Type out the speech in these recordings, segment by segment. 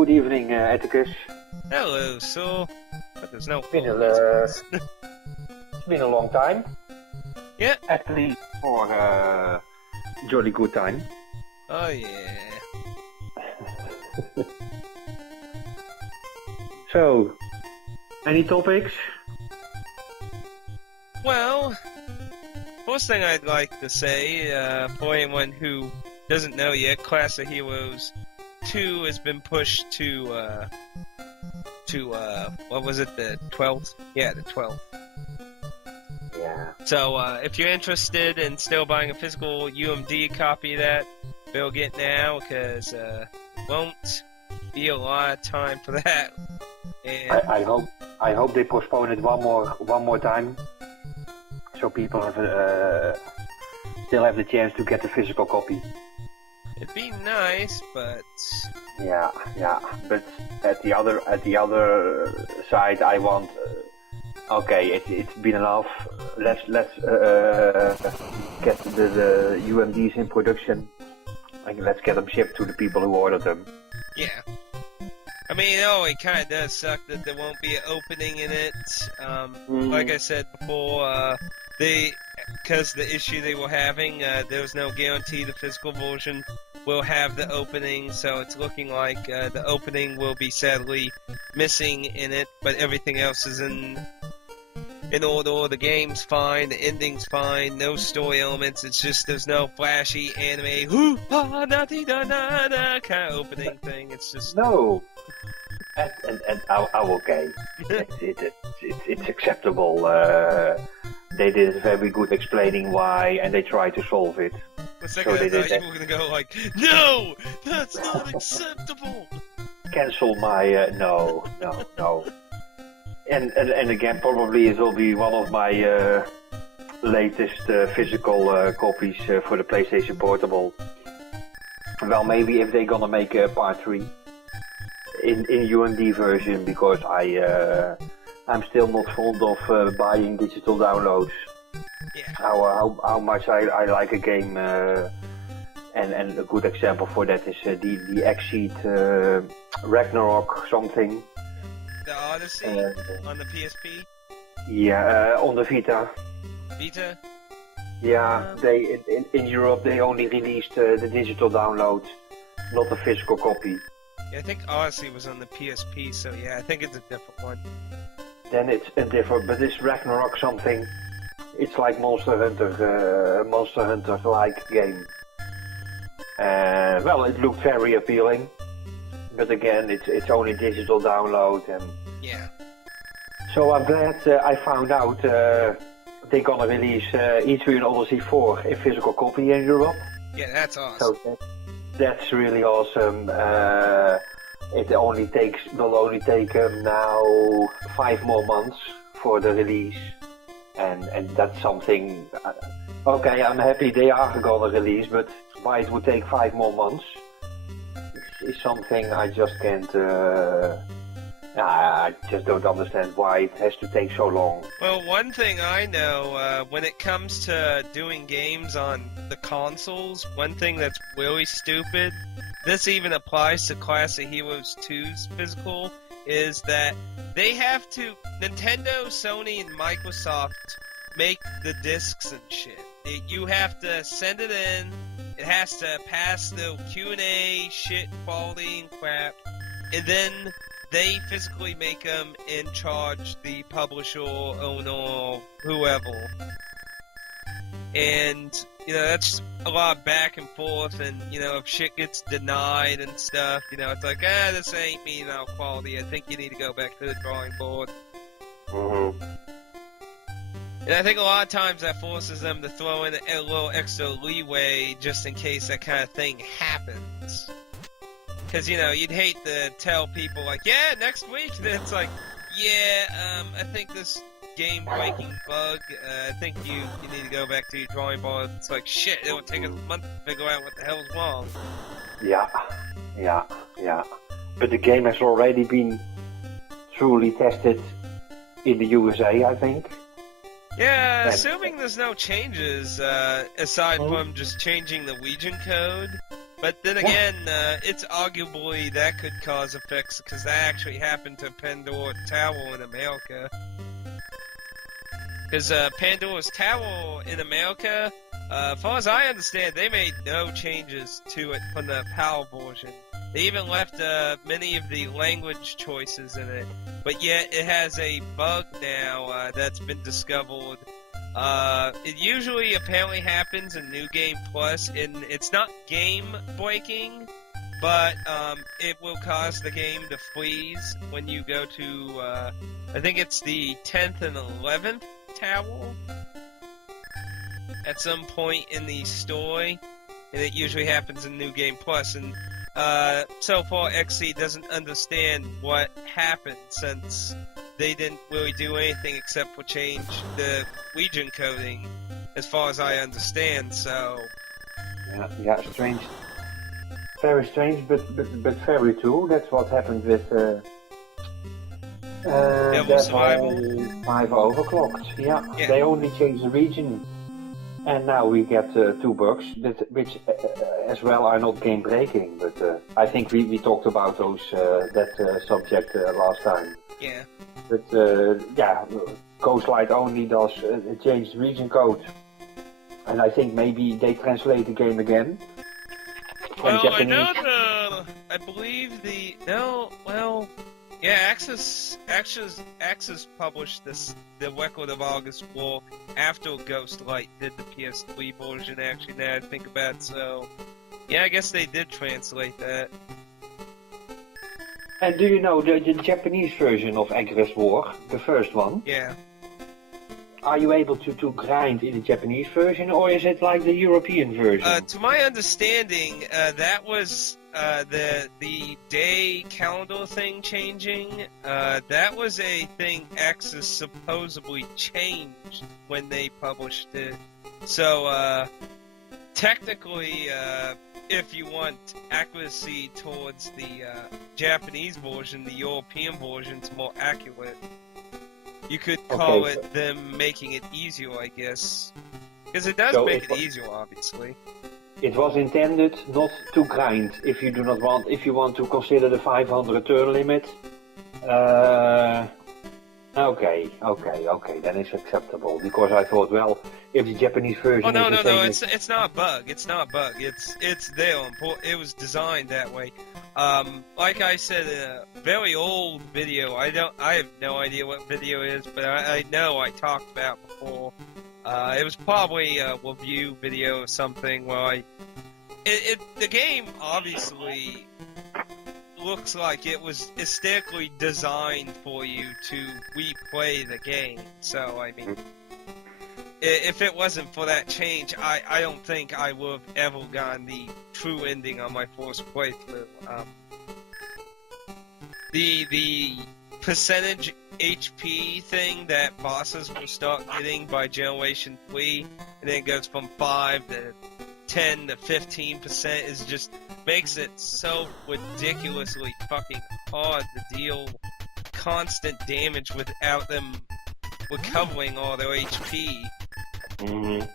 good evening, Atticus. Hello, so. But there's no. It's been a long time. Yeah. At least for a jolly good time. Oh yeah. So, any topics? Well, first thing I'd like to say, for anyone who doesn't know yet, Class of Heroes 2 has been pushed to what was it, the 12th? Yeah, the 12th. Yeah. So, if you're interested in still buying a physical UMD copy of that, better get now, because, won't be a lot of time for that. And I hope they postpone it one more time, so people have still have the chance to get the physical copy. it'd be nice, but Yeah. But at the other side, I want. Okay, it's been enough. Let's get the UMDs in production. Like, let's get them shipped to the people who ordered them. yeah. I mean, it kind of does suck that there won't be an opening in it. Like I said before, because the issue they were having, there was no guarantee the physical version will have the opening, so it's looking like the opening will be sadly missing in it, but everything else is in order. The game's fine, the ending's fine, no story elements. It's just there's no flashy anime hoo-ha-na-dee-da-na-na kind of opening thing. It's just No. And okay. It's acceptable. They did very good explaining why, and they tried to solve it. the second I thought you were gonna go like, no, that's not acceptable. Cancel my no. And again, probably it will be one of my latest physical copies for the PlayStation Portable. Well, maybe if they're gonna make a part 3 in UMD version, because I'm still not fond of buying digital downloads. Yeah. How much I like a game, and a good example for that is the Exceed Ragnarok something. The Odyssey on the PSP? Yeah, on the Vita. Vita? Yeah, they in Europe they only released the digital download, not the physical copy. Yeah, I think Odyssey was on the PSP, so yeah, I think it's a different one. Then it's a different, but this Ragnarok something, it's like Monster Hunter-like game. Well, it looked very appealing, but again, it's only digital download, and Yeah. so I'm glad I found out they're gonna release E3 Odyssey 4 in physical copy in Europe. Yeah, that's awesome. So that's really awesome. It will only take now 5 more months for the release, and that's something. Okay, I'm happy they are gonna release, but why it would take 5 more months is something I just can't. I just don't understand why it has to take so long. Well, one thing I know, when it comes to doing games on the consoles, one thing that's really stupid, this even applies to Class of Heroes 2's physical, is that they have to, Nintendo, Sony, and Microsoft make the discs and shit. You have to send it in, it has to pass the Q&A shit, quality and crap, and then they physically make them and charge the publisher, owner, whoever. And, that's a lot back and forth, and, if shit gets denied and stuff, it's like, this ain't meeting our quality, I think you need to go back to the drawing board. Mm-hmm. And I think a lot of times that forces them to throw in a little extra leeway just in case that kind of thing happens. Because, you'd hate to tell people, like, yeah, next week, and then it's like, yeah, I think this game-breaking bug, I think you need to go back to your drawing board. It's like, shit, it'll take us a month to figure out what the hell's wrong. Yeah. But the game has already been truly tested in the USA, I think. Yeah, assuming there's no changes, aside from just changing the region code, But then again, it's arguably that could cause effects because that actually happened to Pandora Tower in America. Because Pandora's Tower in America, as far as I understand, they made no changes to it from the PAL version. They even left many of the language choices in it, but yet it has a bug now that's been discovered. It usually apparently happens in New Game Plus, and it's not game breaking, but it will cause the game to freeze when you go to, I think it's the 10th and 11th tower at some point in the story, and it usually happens in New Game Plus, and so far XC doesn't understand what happened since they didn't really do anything except for change the region coding, as far as I understand, so... Yeah, strange. Very strange, but very true. That's what happened with... Devil Survival? 5 overclocked, yeah. They only changed the region. And now we get 2 bugs, which as well are not game breaking, but I think we talked about those that subject last time. Yeah. But yeah, Ghostlight only does change the region code, and I think maybe they translate the game again. Well, Japanese. I know I believe Axis published the Record of August War after Ghostlight did the PS3 version, actually, now I think about it, so... Yeah, I guess they did translate that. And do you know the Japanese version of Aggress War, the first one? Yeah. Are you able to grind in the Japanese version, or is it like the European version? To my understanding, that was the day calendar thing changing. That was a thing Axis supposedly changed when they published it. So, technically, if you want accuracy towards the Japanese version, the European version's more accurate. You could call it them making it easier, I guess. Because it does make it easier, obviously. It was intended not to grind. If you want to consider the 500 turn limit. Okay, then it's acceptable. Because I thought, well, if the Japanese version. Oh no, it's not a bug. It's not a bug. It's there. It was designed that way. Like I said in a very old video, I have no idea what video it is, but I know I talked about before. It was probably a review video or something where the game obviously looks like it was aesthetically designed for you to replay the game. So, I mean, if it wasn't for that change, I don't think I would have ever gotten the true ending on my first playthrough. The percentage HP thing that bosses will start getting by Generation 3, and then it goes from 5 to 10 to 15% is just makes it so ridiculously fucking hard to deal constant damage without them recovering all their HP. Mm-hmm.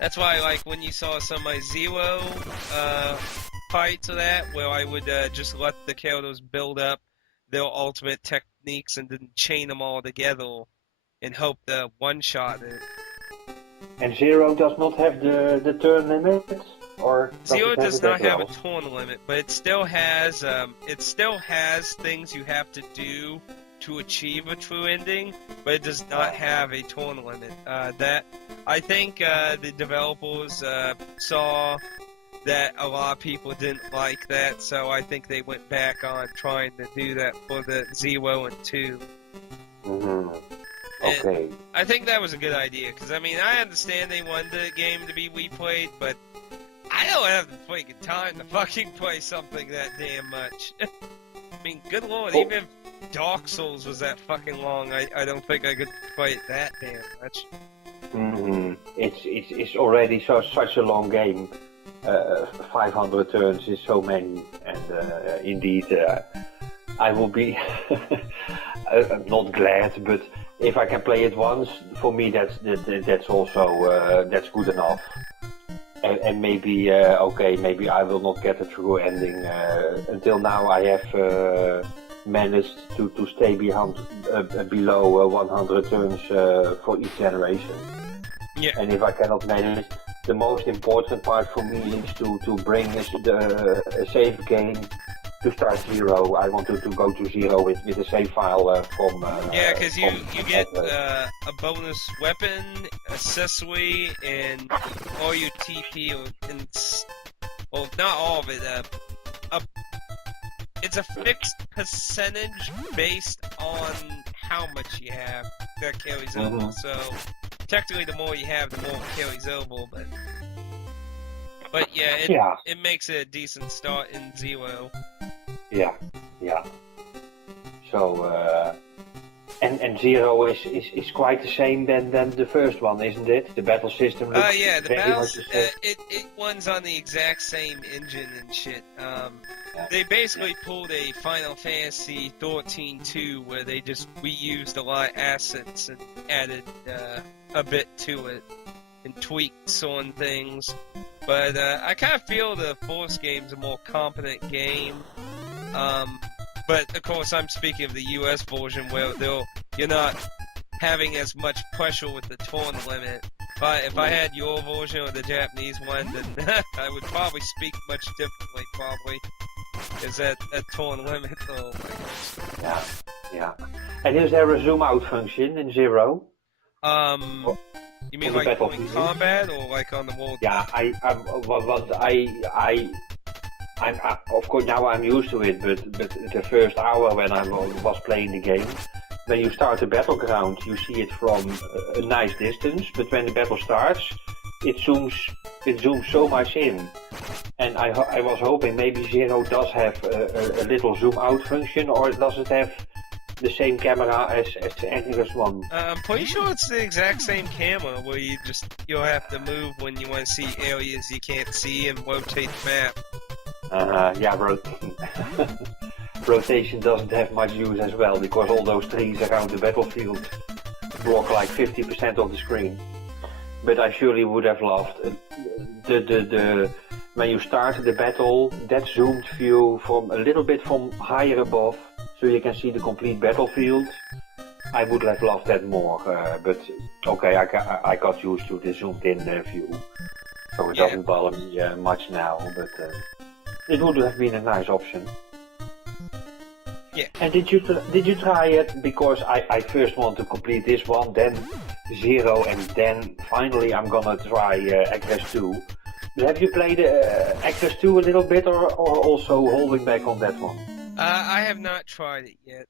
That's why, like, when you saw some of my Zero fights of that, where I would just let the characters build up their ultimate techniques and then chain them all together and hope to one-shot it. And Zero does not have the turn limit, or Zero does not have a turn limit, but it still has things you have to do to achieve a true ending, but it does not have a turn limit. That I think the developers saw that a lot of people didn't like that, so I think they went back on trying to do that for the 0 and 2. Mm-hmm. Okay. And I think that was a good idea, because, I mean, I understand they wanted the game to be replayed, but I don't have the freaking time to fucking play something that damn much. I mean, good lord, even if Dark Souls was that fucking long, I don't think I could play it that damn much. Mm-hmm. It's already such a long game. 500 turns is so many, and indeed, I will be not glad, but if I can play it once, for me that's also that's good enough. and maybe okay, maybe I will not get a true ending. Until now, I have managed to stay below 100 turns for each generation. Yeah. And if I cannot manage, the most important part for me is to bring a save game to start 0. I want to go to 0 with a save file from. Yeah, because you get a bonus weapon, accessory, and all your TP, well, not all of it. It's a fixed percentage based on how much you have that carries over. So technically, the more you have, the more it carries over. But yeah, it makes it a decent start in 0. Yeah. So and 0 is quite the same than the first one, isn't it? The battle system looks yeah, the very battle much the same. it runs on the exact same engine and shit. They basically pulled a Final Fantasy 13-2 where they just reused a lot of assets and added a bit to it and tweaks on things. But I kind of feel the Force game's a more competent game. But of course, I'm speaking of the US version where you're not having as much pressure with the turn limit. If I had your version or the Japanese one, then I would probably speak much differently, probably. Is that a turn limit? Oh my gosh. Yeah. And is there a zoom out function in 0? You mean like in combat or like on the world? Yeah, I'm of course now I'm used to it, but the first hour when I was playing the game, when you start the battleground, you see it from a nice distance, but when the battle starts, it zooms so much in. And I was hoping maybe 0 does have a little zoom out function, or does it have the same camera as Atticusmj? I'm pretty sure it's the exact same camera where you'll have to move when you want to see areas you can't see and rotate the map. Rotation doesn't have much use as well, because all those trees around the battlefield block like 50% of the screen. But I surely would have loved the when you start the battle, that zoomed view from a little bit from higher above, so you can see the complete battlefield. I would have loved that more, but okay, I got used to the zoomed in view, so it doesn't bother me much now, but it would have been a nice option. Yeah. And did you try it? Because I first want to complete this one, then 0, and then finally I'm gonna try Actress 2. Have you played Actress 2 a little bit, or also holding back on that one? I have not tried it yet.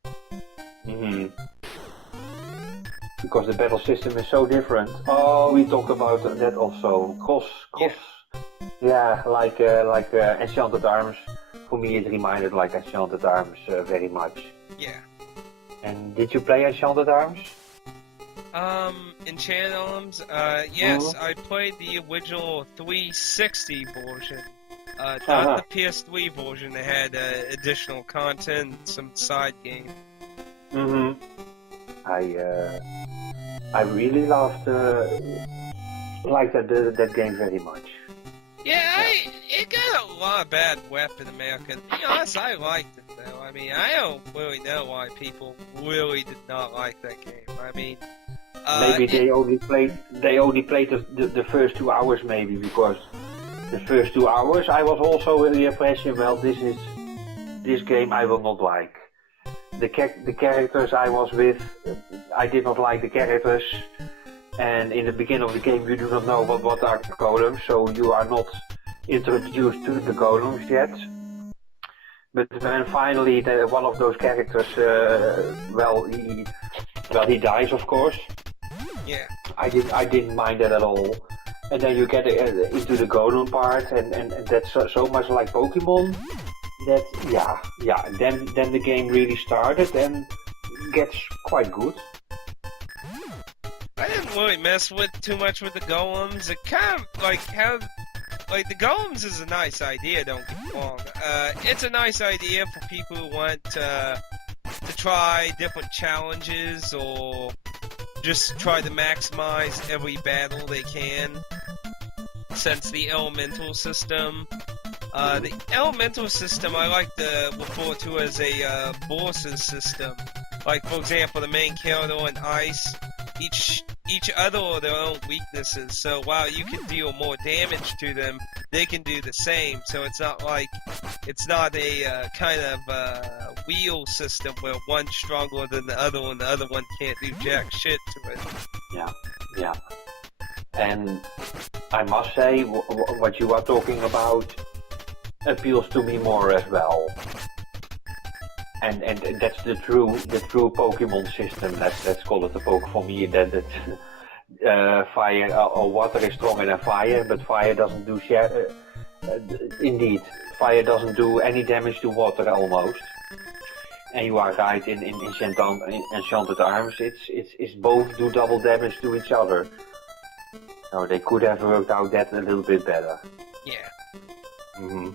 Because the battle system is so different. Oh, we talked about that also. Cross. Yeah, like Enchanted Arms. For me, it reminded like Enchanted Arms very much. Yeah. And did you play Enchanted Arms? Enchanted Arms? Yes, I played the original 360 version. Not the PS3 version that had additional content, some side game. I really loved liked that game very much. Yeah, it got a lot of bad rep in America. To be honest, I liked it though. I mean, I don't really know why people really did not like that game. I mean, maybe they only played the first 2 hours, maybe, because the first 2 hours I was also in the impression, well, this game I will not like. The characters I was with, I did not like the characters. And in the beginning of the game, you do not know what are the golems, so you are not introduced to the golems yet. But when finally one of those characters, he dies, of course. Yeah. I didn't mind that at all. And then you get into the golem part, and that's so much like Pokemon. That then the game really started and gets quite good. I didn't really mess with too much with the golems. It kind of like the golems is a nice idea. Don't get me wrong. It's a nice idea for people who want to try different challenges or just try to maximize every battle they can. sense the elemental system. The elemental system I like to refer to as a bosses system. Like, for example, the main character and ice, each other or their own weaknesses. So while you can deal more damage to them, they can do the same. So it's not a kind of wheel system where one's stronger than the other and the other one can't do jack shit to it. Yeah. And I must say, what you are talking about appeals to me more as well. And that's the true Pokemon system. Let's call it a poke for me. That fire or water is stronger than fire, but fire doesn't do indeed, fire doesn't do any damage to water almost. And you are right. In Enchanted Arms, it's both do double damage to each other. So they could have worked out that a little bit better. Yeah. Mm-hmm.